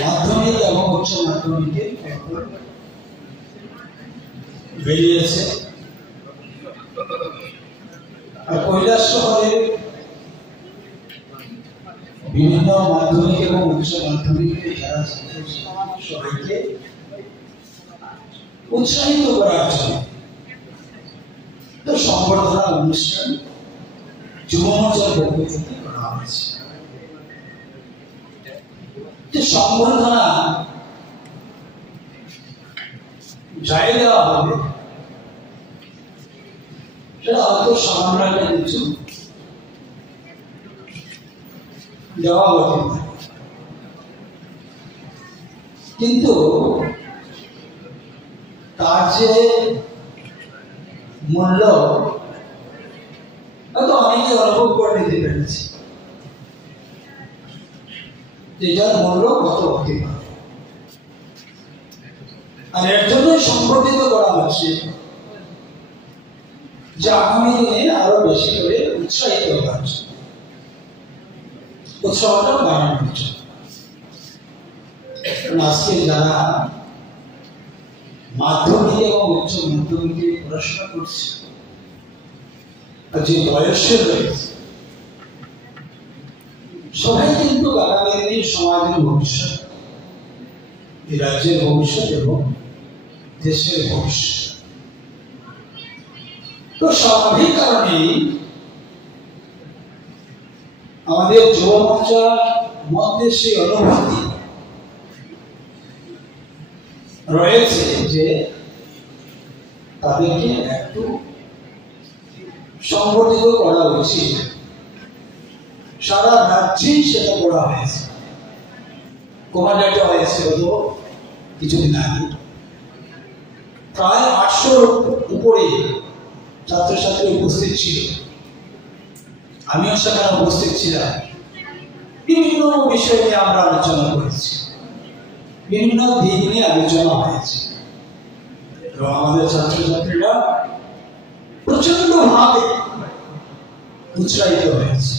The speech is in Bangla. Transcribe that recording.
মাধ্যমিক এবং উচ্চ মাধ্যমিকে বেরিয়েছে। আর কৈলাস শহরে বিভিন্ন মাধ্যমিক এবং উচ্চ মাধ্যমিকে যারা সবাইকে উৎসাহিত করার জন্য তো সংবর্ধনা অনুষ্ঠান যুব মোর্চার পক্ষ থেকে করা হয়েছে। যে সংবর্ধনা যাই দেওয়া হবে সেটা হয়তো সামান্য একটা কিছু দেওয়া হতে পারে, কিন্তু তার যে মূল্য হয়তো অনেকে অনুভব করে নিতে পেরেছে, যেটার মূল্য কত হতে পারে। আর এর জন্যই সংগঠিত করা হচ্ছে যে আগামী দিনে আরো বেশি করে উৎসাহিত হওয়ার জন্য, উৎসাহটা বাড়ানোর জন্য। আজকে যারা মাধ্যমিক এবং উচ্চ মাধ্যমিকে পড়াশোনা করছে, যে বয়সে রয়েছে, সবাই কিন্তু আগামী দিনে সমাজের ভবিষ্যৎ, এই রাজ্যের ভবিষ্যৎ এবং দেশের ভবিষ্যৎ। তো স্বাভাবিক কারণেই আমাদের যুব মোর্চার মধ্যে সেই অনুভূতি রয়েছে যে তাদেরকে একটু সংগঠিত করা উচিত। সারা রাজ্যেই সেটা করা হয়েছে, কমান্ডারটা হয়েছে হলো কিছুদিন আগে। প্রায় 800 উপরে ছাত্রছাত্রী উপস্থিত ছিল, আমিও সেখানে উপস্থিত ছিলাম। বিভিন্ন বিষয় নিয়ে আমরা আলোচনা করেছি, বিভিন্ন দিক নিয়ে আলোচনা হয়েছে এবং আমাদের ছাত্রছাত্রীরা প্রচন্ড ভাবে উৎসাহিত হয়েছে।